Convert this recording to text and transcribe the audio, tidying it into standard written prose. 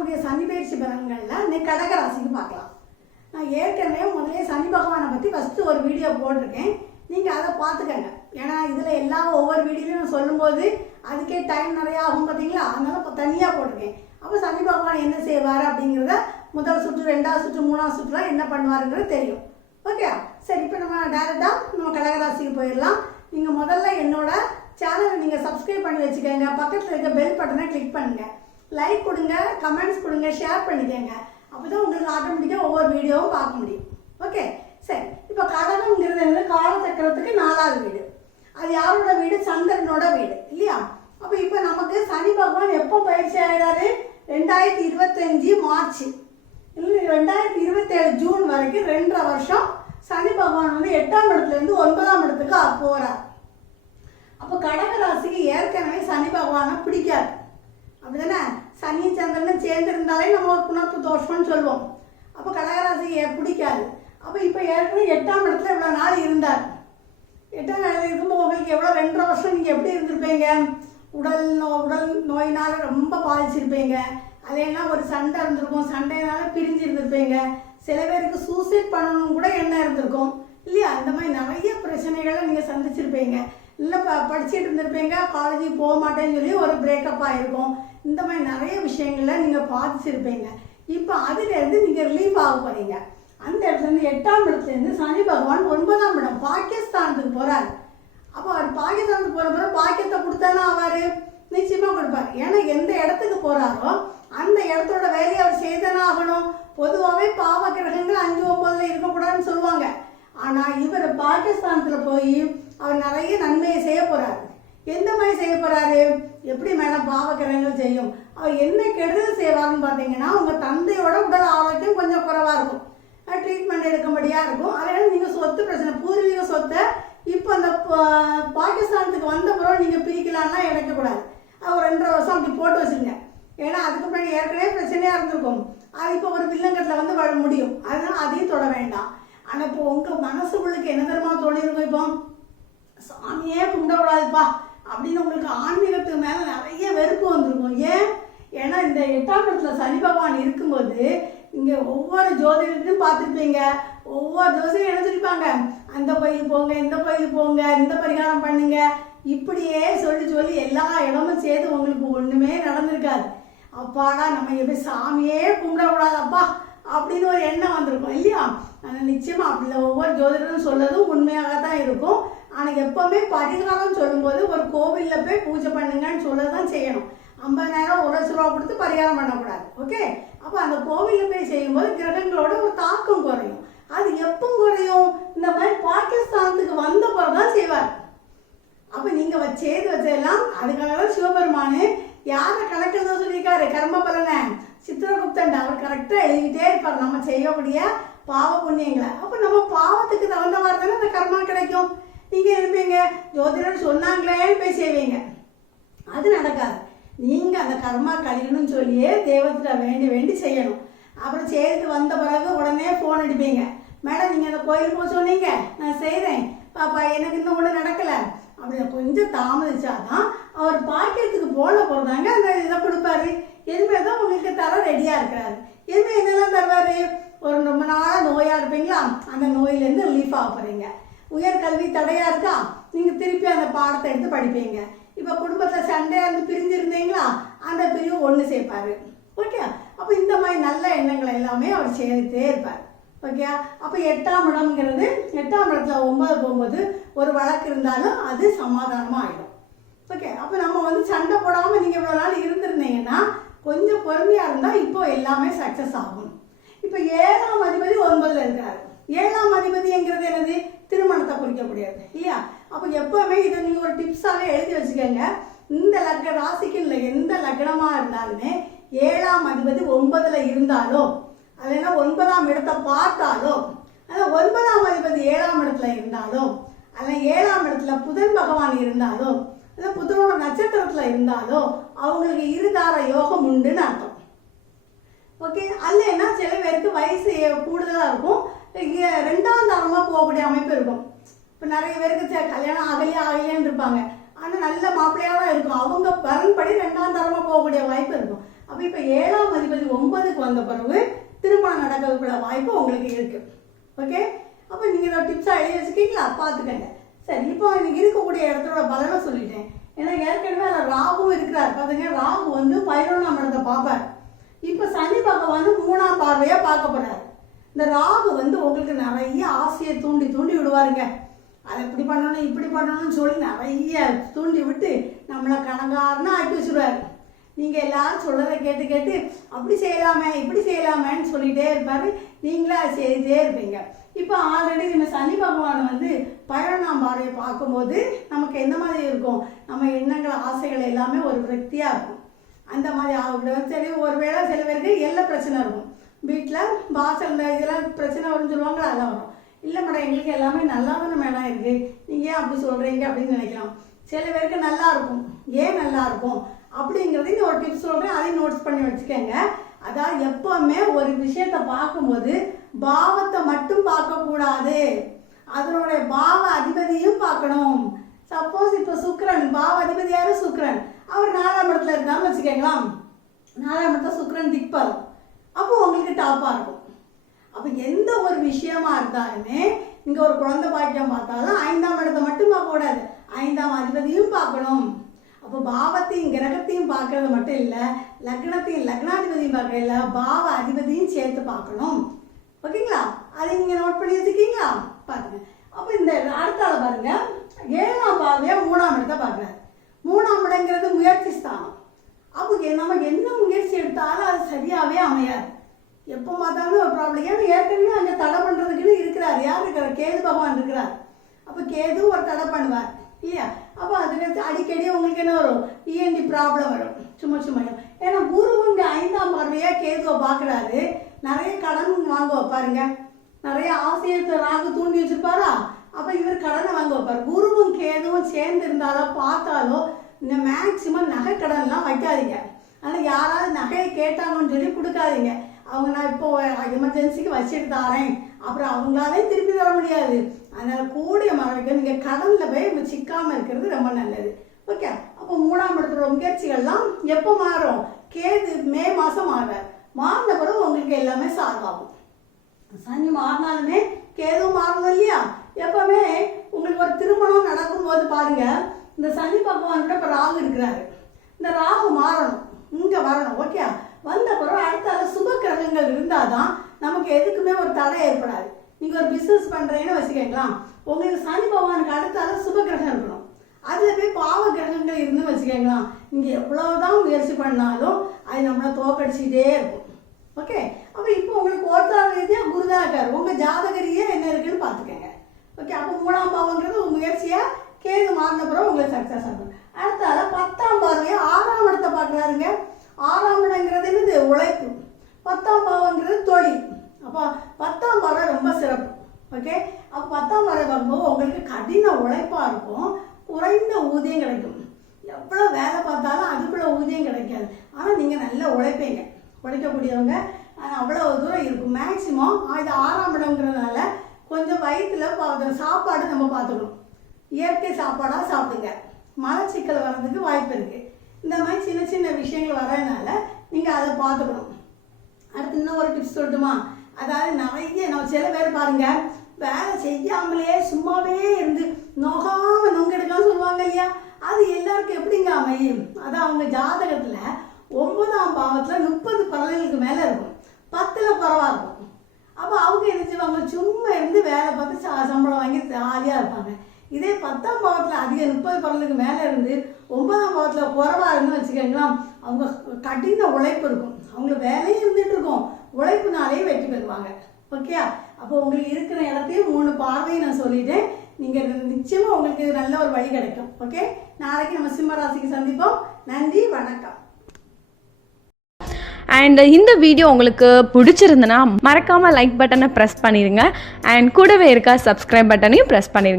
பார்க்கக்கூடிய சனி பயிற்சி பலன்களில் இன்னைக்கு கடக ராசிக்கு பார்க்கலாம். நான் ஏற்கனவே முதலே சனி பகவானை பற்றி ஃபஸ்ட்டு ஒரு வீடியோ போட்டிருக்கேன். நீங்கள் அதை பார்த்துக்கங்க. ஏன்னா இதில் எல்லா ஒவ்வொரு வீடியோலையும் நான் சொல்லும்போது அதுக்கே டைம் நிறையா ஆகும் பார்த்தீங்களா, அதனால இப்போ தனியாக போட்டிருக்கேன். அப்போ சனி பகவான் என்ன செய்வார் அப்படிங்கிறத முதல் சுற்று, ரெண்டாவது சுற்று, மூணாவது சுற்றுலாம் என்ன பண்ணுவாருங்கிறது தெரியும். ஓகே, சரி, இப்போ நம்ம டேரெக்டாக நம்ம கடகராசிக்கு போயிடலாம். நீங்கள் முதல்ல என்னோட சேனலை நீங்கள் சப்ஸ்கிரைப் பண்ணி வச்சுக்கோங்க. பக்கத்தில் இருக்க பெல் பட்டனை கிளிக் பண்ணுங்கள். லைக் கொடுங்க, கமெண்ட்ஸ் கொடுங்க, ஷேர் பண்ணிக்கோங்க. அப்போ தான் உங்களுக்கு ஆட்டோமேட்டிக்காக ஒவ்வொரு வீடியோவும் பார்க்க முடியும். ஓகே, சரி. இப்போ கடகம்ங்கிறது என்ன, காலச்சக்கரத்துக்கு 4வது வீடு. அது யாரோட வீடு? சந்திரனோட வீடு இல்லையா? அப்போ இப்போ நமக்கு சனி பகவான் எப்போ பயிற்சி ஆகிறாரு? 2025 மார்ச் இல்லை 2027 ஜூன் வரைக்கும் 2.5 வருஷம் சனி பகவான் வந்து 8ஆம் இடத்துலேருந்து 9ஆம் இடத்துக்கு போகிறார். அப்போ கடகராசிக்கு ஏற்கனவே சனி பகவானை பிடிக்காது, அப்படிதானே? சனி சந்திரனும் சேர்ந்து இருந்தாலே நம்ம ஒரு புணர்ப்பு தோஷம்னு சொல்லுவோம். அப்போ கடகராசிக்கு பிடிக்காது. அப்போ இப்போ ஏற்கனவே 8ஆம் இடத்துல இவ்வளோ நாள் இருந்தார். 8ஆம் இடத்துல இருக்கும்போது உங்களுக்கு எவ்வளோ 2.5 வருஷம் நீங்கள் எப்படி இருந்திருப்பீங்க? உடல் நோயினால் ரொம்ப பாதிச்சிருப்பீங்க. அதேனா ஒரு சண்டை இருந்திருக்கும், சண்டையினால பிரிஞ்சு இருந்திருப்பீங்க. சில பேருக்கு சூசைட் பண்ணணும் கூட என்ன இருந்திருக்கும் இல்லையா? இந்த மாதிரி நிறைய பிரச்சனைகளை நீங்கள் சந்திச்சிருப்பீங்க. இல்லை படிச்சுட்டு இருந்திருப்பீங்க, காலேஜுக்கு போக மாட்டேன்னு சொல்லி ஒரு பிரேக்கப் ஆகிருக்கும். இந்த மாதிரி நிறைய விஷயங்களில் நீங்கள் பாதிச்சிருப்பீங்க. இப்போ அதுலேருந்து நீங்கள் ரிலீஃப் ஆக போகிறீங்க. அந்த இடத்துலேருந்து 8ஆம் இடத்துலேருந்து சனி பகவான் 9ஆம் இடம் பாகிஸ்தானுக்கு போகிறார். அப்போ அவர் பாகிஸ்தானுக்கு போகிற பாக்கியத்தை கொடுத்தானா அவர் நிச்சயமாக கொடுப்பார். ஏன்னா எந்த இடத்துக்கு போகிறாரோ அந்த இடத்தோட வேலையை அவர் செய்தானே ஆகணும். பொதுவாகவே பாவ கிரகங்கள் 5, 9 இருக்கக்கூடாதுன்னு சொல்லுவாங்க. ஆனால் இவர் பாகிஸ்தானத்தில் போய் அவர் நிறைய நன்மையை செய்ய போகிறாரு. எந்த மாதிரி செய்ய போகிறாரு? எப்படி மேடம் பாவக்கிரகங்கள் செய்யும்? அவர் என்ன கெடுதல் செய்வார்னு பார்த்தீங்கன்னா, உங்கள் தந்தையோட உடல் ஆரோக்கியம் கொஞ்சம் குறைவாக இருக்கும், ட்ரீட்மெண்ட் எடுக்கும்படியாக இருக்கும். அதனால நீங்கள் சொத்து பிரச்சனை, பூர்வீக சொத்தை இப்போ அந்த பாகிஸ்தானத்துக்கு வந்த பிறகு நீங்கள் பிரிக்கலான்னா இணைக்கக்கூடாது. அவர் 2.5 வருஷம் அப்படி போட்டு வச்சுருங்க. ஏன்னா அதுக்கு முன்னாடி ஏற்கனவே பிரச்சனையாக இருந்திருக்கும். அது இப்போ ஒரு வில்லங்கத்தில் வந்து வர முடியும். அதனால் அதையும் தொட வேண்டாம். ஆனால் இப்போ உங்கள் மனசுக்குள்ளுக்கு என்ன தரமாக தோணிருக்கும்? இப்போ சாமியே கும்பிடக்கூடாதுப்பா அப்படின்னு உங்களுக்கு ஆன்மீகத்துக்கு மேலே நிறைய வெறுப்பு வந்திருக்கும். ஏன்னா இந்த 8ஆம் இடத்துல சனி பகவான் இருக்கும்போது இங்கே ஒவ்வொரு ஜோதிடத்தையும் பார்த்துருப்பீங்க. ஒவ்வொரு ஜோசியும் என்ன சொல்லிப்பாங்க? அந்த கோயிலுக்கு போங்க, இந்த கோயிலுக்கு போங்க, இந்த பரிகாரம் பண்ணுங்க, இப்படியே சொல்லி எல்லா இடமும் சேர்த்து உங்களுக்கு ஒன்றுமே நடந்திருக்காது. அப்பாடா நம்ம எப்படி சாமியே கும்பிடக்கூடாதப்பா அப்படின்னு ஒரு எண்ணம் வந்திருக்கும் இல்லையா? ஆனால் நிச்சயமாக அப்படி ஒவ்வொரு ஜோதிடரும் சொல்லதும் உண்மையாக தான் இருக்கும். ஆனால் எப்போவுமே பரிகாரம் சொல்லும்போது ஒரு கோவிலில் போய் பூஜை பண்ணுங்கன்னு சொல்லதான் செய்யணும். 50,000 1,00,000 ரூபா கொடுத்து பரிகாரம் பண்ணக்கூடாது. ஓகே, அப்போ அந்த கோவிலில் போய் செய்யும்போது கிரகங்களோட ஒரு தாக்கம் குறையும். அது எப்போ குறையும்? இந்த மாதிரி பாகிஸ்தானத்துக்கு வந்த பிறகு தான் செய்வார். அப்போ நீங்கள் செய்து வச்சதெல்லாம் அதுக்காக தான் சிவபெருமானு யாரை கணக்கில் தான் சொல்லியிருக்காரு? கர்ம பலனை சித்திரகுப்தன் அவர் கரெக்டாக எழுதிக்கிட்டே இருப்பார் நம்ம செய்யக்கூடிய பாவ புண்ணியங்களை. அப்போ நம்ம பாவத்துக்கு தகுந்த மாதிரி தானே அந்த கர்மா கிடைக்கும். நீங்கள் இருப்பீங்க ஜோதிடர் சொன்னாங்களேன்னு போய் செய்வீங்க, அது நடக்காது. நீங்கள் அந்த கர்மா கழிக்கணும்னு சொல்லியே தெய்வத்திட்ட வேண்டி செய்யணும். அப்புறம் செய்துட்டு வந்த பிறகு உடனே ஃபோன் அடிப்பீங்க, மேடம் நீங்கள் அந்த கோயிலுக்கு போக சொன்னீங்க, நான் செய்கிறேன் பாப்பா, எனக்கு இன்னும் ஒன்றும் நடக்கலை அப்படி கொஞ்சம் தாமதிச்சாதான் அவர் பாக்கியத்துக்கு போன போகிறதாங்க அந்த இதை கொடுப்பாரு. எதுவுமே தான் உங்களுக்கு தர ரெடியாக இருக்கிறாரு. எதுவுமே என்னெல்லாம் தருவார்? ஒரு ரொம்ப நாளாக நோயாக இருப்பீங்களா, அந்த நோயிலேருந்து ரிலீஃப் ஆக போகிறீங்க. உயர்கல்வி தடையாக இருக்கா, நீங்கள் திருப்பி அந்த பாடத்தை எடுத்து படிப்பீங்க. இப்போ குடும்பத்தில் சண்டையாக இருந்து பிரிஞ்சிருந்தீங்களா, அந்த பிரிவு ஒன்று சேர்ப்பார். ஓகே, அப்போ இந்த மாதிரி நல்ல எண்ணங்கள் எல்லாமே அவர் சேர்த்துட்டே இருப்பார். ஓகே, அப்போ 8ஆம் இடம்ங்கிறது 8ஆம் இடத்துல 9 போகும்போது ஒரு வழக்கு இருந்தாலும் அது சமாதானமாக ஆகிடும். ஓகே, அப்போ நம்ம வந்து சண்டை போடாமல் நீங்கள் இவ்வளோ நாள் இருந்திருந்தீங்கன்னா கொஞ்சம் பொறுமையாக இருந்தால் இப்போ எல்லாமே சக்ஸஸ் ஆகும். இப்போ 7ஆம் அதிபதி 9ல் இருக்கிறாரு. 7ஆம் அதிபதிங்கிறது என்னது? திருமணத்தை குறிக்கக்கூடியது இல்லையா? அப்போ எப்போவுமே இதை நீங்கள் ஒரு டிப்ஸாகவே எழுதி வச்சுக்கோங்க. இந்த ராசிக்கு இல்லை, எந்த லக்னமாக இருந்தாலுமே 7ஆம் அதிபதி 9ல் இருந்தாலோ இல்லைன்னா 9ஆம் இடத்தை பார்த்தாலோ, அதாவது 9ஆம் அதிபதி 7ஆம் இடத்துல இருந்தாலோ, அல்ல 7ஆம் இடத்துல புதன் பகவான் இருந்தாலோ, இல்லை புதனோட நட்சத்திரத்தில் இருந்தாலோ அவங்களுக்கு இருதார யோகம் உண்டுன்னு அர்த்தம். ஓகே, அல்லைன்னா சில பேருக்கு வயசு கூடுதலாக இருக்கும், 2ஆம் தாரமாக போகக்கூடிய அமைப்பு இருக்கும். இப்போ நிறைய பேருக்கு கல்யாணம் ஆகலையான்னு இருப்பாங்க. ஆனால் நல்ல மாப்பிள்ளையாக தான் இருக்கும். அவங்க வரன்படி 2ஆம் தரமாக போகக்கூடிய வாய்ப்பு இருக்கும். அப்போ இப்போ 7ஆம் அதிபதி 9க்கு வந்த பிறகு திருமணம் நடக்கிறதுக்குள்ள வாய்ப்பு உங்களுக்கு இருக்குது. ஓகே, அப்போ நீங்கள் இதை டிப்ஸாக எழுதி வச்சுக்கிங்களா, பார்த்துக்கங்க. சரி, இப்போ இன்னைக்கு இருக்கக்கூடிய இடத்தோட பலனை சொல்லிட்டேன். ஏன்னா ஏற்கனவே அதில் ராகுவும் இருக்கிறார். பார்த்தீங்க, ராகு வந்து 11ஆம் இடத்தை பார்ப்பார். இப்போ சனி பகவான் 3ஆம் பார்வையாக பார்க்க போறாரு. இந்த ராகு வந்து உங்களுக்கு நிறைய ஆசையை தூண்டி தூண்டி விடுவாருங்க. அதை இப்படி பண்ணணும் இப்படி பண்ணணும்னு சொல்லி நிறைய தூண்டி விட்டு நம்மளை கணக்காரனா ஆக்கி வச்சுருவாரு. நீங்கள் எல்லாரும் சொல்கிறத கேட்டு கேட்டு அப்படி செய்யலாமே இப்படி செய்யலாமேன்னு சொல்லிகிட்டே இருப்பார். நீங்களே அதை செய்துட்டே இருப்பீங்க. இப்போ ஆல்ரெடி நம்ம சனி பகவான் வந்து 11ஆம் பார்வையை பார்க்கும்போது நமக்கு எந்த மாதிரி இருக்கும், நம்ம எண்ணங்கள் ஆசைகள் எல்லாமே ஒரு விரக்தியாக இருக்கும். அந்த மாதிரி சரி, ஒருவேளை சில பேருக்கு எல்லா பிரச்சனை இருக்கும். வீட்டில் வாசல் இதெல்லாம் பிரச்சனை வரும்னு சொல்லுவாங்க, அதெல்லாம் வரும். இல்லை மேடம், எங்களுக்கு எல்லாமே நல்லா தானே மேடம் இருக்குது, நீங்கள் ஏன் அப்படி சொல்கிறீங்க அப்படின்னு நினைக்கலாம். சில பேருக்கு நல்லா இருக்கும். ஏன் நல்லா இருக்கும் அப்படிங்கிறதையும் ஒரு டிப்ஸ் சொல்கிறேன், அதையும் நோட்ஸ் பண்ணி வச்சுக்கோங்க. அதாவது எப்போவுமே ஒரு விஷயத்தை பார்க்கும்போது பாவத்தை மட்டும் பார்க்கக்கூடாது, அதனுடைய பாவ அதிபதியும் பார்க்கணும். சப்போஸ் இப்போ சுக்கிரன், பாவ அதிபதி யாரு, சுக்கிரன், அவர் 4ஆம் இடத்துல இருந்தாலும் வச்சுக்கோங்களாம். 4ஆம் இடத்துல சுக்கிரன் திக்பார், அப்போ உங்களுக்கு டாப்பாக இருக்கும். அப்போ எந்த ஒரு விஷயமா இருந்தாலுமே நீங்கள் ஒரு குழந்தை பாக்கியம் பார்த்தாலும் 5ஆம் இடத்தை மட்டும் பார்க்கக்கூடாது, 5ஆம் அதிபதியும் பார்க்கணும். அப்போ பாவத்தையும் கிரகத்தையும் பார்க்கறது மட்டும் இல்லை, லக்னத்தையும் லக்னாதிபதியும் பார்க்கறது இல்லை, பாவ அதிபதியும் சேர்த்து பார்க்கணும். ஓகேங்களா, அதை நீங்கள் நோட் பண்ணி வச்சுக்கீங்களா, பாருங்க. அப்போ இந்த அடுத்தால பாருங்க, 7ஆம் பார்வையா 3ஆம் இடத்தை பார்க்குறாரு. 3ஆம் இடங்கிறது முயற்சி ஸ்தானம். அப்போ நம்ம என்ன முயற்சி எடுத்தாலும் அது சரியாகவே அமையாது. எப்போ பார்த்தாலும் ஒரு ப்ராப்ளம். ஏன்னா ஏற்கனவே அங்கே தடை பண்ணுறதுக்குன்னு இருக்கிறார். யார் இருக்கிறார், கேது பகவான் இருக்கிறார். அப்போ கேது ஒரு தடை பண்ணுவார் இல்லையா. அப்போ அதுக்கு அடிக்கடி உங்களுக்கு என்ன வரும், இஎன்டி ப்ராப்ளம் வரும் சும்மா சும்மா. ஏன்னா குருவும் இங்கே 5ஆம் பார்வையாக கேதுவை பார்க்குறாரு. நிறைய கடன் வாங்க வைப்பாருங்க, நிறைய ஆசையத்தை ராகு தூண்டி வச்சுருப்பாரா, அப்போ இவர் கடனை வாங்க வைப்பார். குருவும் கேதுவும் சேர்ந்து இருந்தாலோ பார்த்தாலோ இந்த மேக்சிமம் நகை கடன்லாம் வைக்காதீங்க. ஆனால் யாராவது நகையை கேட்டாங்கன்னு சொல்லி கொடுக்காதீங்க. அவங்க நான் இப்போ எமர்ஜென்சிக்கு வச்சுட்டு தாரேன், அப்புறம் அவங்களாலே திருப்பி தர முடியாது. அதனால் கூடிய மரபுக்கு நீங்கள் கடனில் போய் சிக்காமல் இருக்கிறது ரொம்ப நல்லது. ஓகே, அப்போ 3ஆம் இடத்துல முயற்சிகள்லாம் எப்போ மாறும், கேது மே மாதம் மாறுவார். மாறின பிறகு உங்களுக்கு எல்லாமே சால்வ் ஆகும். சனி மாறினாலுமே கேது மாறணும் இல்லையா. எப்பவுமே உங்களுக்கு ஒரு திருமணம் நடக்கும்போது பாருங்க, இந்த சனி பகவான் கூட இப்போ ராகு இருக்கிறாரு. இந்த ராகு மாறணும், இங்கே வரணும். ஓகே, வந்த பிறகு அடுத்த சுப கிரகங்கள் இருந்தால் தான் நமக்கு எதுக்குமே ஒரு தடை ஏற்படாது. நீங்கள் ஒரு பிஸ்னஸ் பண்ணுறீங்கன்னு வச்சுக்கோங்களேன், உங்களுக்கு சனி பகவானுக்கு அடுத்தால சுப கிரகம் இருக்கணும். அதில் போய் பாவ கிரகங்கள் இருந்துன்னு வச்சுக்கோங்களேன், நீங்கள் எவ்வளோதான் முயற்சி பண்ணாலும் அது நம்மளை தோக்கடிச்சிட்டே இருக்கும். ஓகே, அப்போ இப்போ உங்களுக்கு கோச்சார ரீதியாக குருதான் இருக்கார். உங்கள் ஜாதகரியே என்ன இருக்குன்னு பார்த்துக்கோங்க. ஓகே, அப்போ 3ஆம் பாவங்கிறது ஒரு முயற்சியாக கேது மாறின பிறகு உங்களுக்கு சக்ஸஸ் ஆகும். அடுத்தால 10ஆம் பார்வையை 6ஆம் இடத்தை பார்க்குறாருங்க. 6ஆம் இடங்கிறது என்னது, உழைப்பு. 10ஆம் பாவங்கிறது தொழில். அப்போ 10ஆம் பார்வை ரொம்ப சிறப்பு. ஓகே, அப்போ 10ஆம் பார்வை பார்க்கும்போது உங்களுக்கு கடின உழைப்பாக இருக்கும், குறைந்த ஊதியம் கிடைக்கும். எவ்வளோ வேலை பார்த்தாலும் அதுக்குள்ள ஊதியம் கிடைக்காது. ஆனால் நீங்கள் நல்லா உழைப்பீங்க, உழைக்கக்கூடியவங்க. அவ்வளோ தூரம் இருக்கும். மேக்சிமம் இது 6ஆம் இடங்கிறதுனால கொஞ்சம் வயிற்றில் சாப்பாடு நம்ம பார்த்துக்கணும். இயற்கை சாப்பாடாக சாப்பிடுங்க. மலச்சிக்கல் வர்றதுக்கு வாய்ப்பு இருக்குது. இந்த மாதிரி சின்ன சின்ன விஷயங்கள் வரதுனால நீங்கள் அதை பார்த்துக்கணும். அடுத்து இன்னும் ஒரு டிப்ஸ் சொல்லட்டுமா, அதாவது நிறைய நம்ம சில பேர் பாருங்க, வேலை செய்யாமலே சும்மாவே இருந்து நோகாமல் நொங்கெடுக்கலாம் சொல்லுவாங்க இல்லையா. அது எல்லாருக்கும் எப்படிங்க அமையும், அது அவங்க ஜாதகத்தில் 9ஆம் பாவத்தில் 30 பரலுக்கு மேலே இருக்கும், 10ல் குறவாக இருக்கும். அப்போ அவங்க என்ன செய்வாங்க, சும்மா இருந்து வேலை பார்த்து சம்பளம் வாங்கி ஜாலியாக இருப்பாங்க. இதே 10ஆம் பாவத்தில் அதிக 30 பரலுக்கு மேலே இருந்து 9ஆம் பாவத்தில் குறவாக இருந்துன்னு வச்சுக்கோங்களேன், அவங்க கடின உழைப்பு இருக்கும். அவங்களுக்கு வேலையும் இருந்துகிட்டு இருக்கும், உழைப்புனாலே வெற்றி பெறுவாங்க. ஓகே, அப்போ உங்களுக்கு இருக்கிற இடத்தையும் 3 பார்வையும் நான் சொல்லிட்டேன். நீங்கள் நிச்சயமாக உங்களுக்கு நல்ல ஒரு வழி கிடைக்கும். ஓகே, நாளைக்கு நம்ம சிம்ம ராசிக்கு சந்திப்போம். நன்றி, வணக்கம். அண்ட் இந்த வீடியோ உங்களுக்கு பிடிச்சிருந்துன்னா மறக்காமல் லைக் பட்டனை ப்ரெஸ் பண்ணிடுங்க. அண்ட் கூடவே இருக்க சப்ஸ்கிரைப் பட்டனையும் ப்ரெஸ் பண்ணிடுங்க.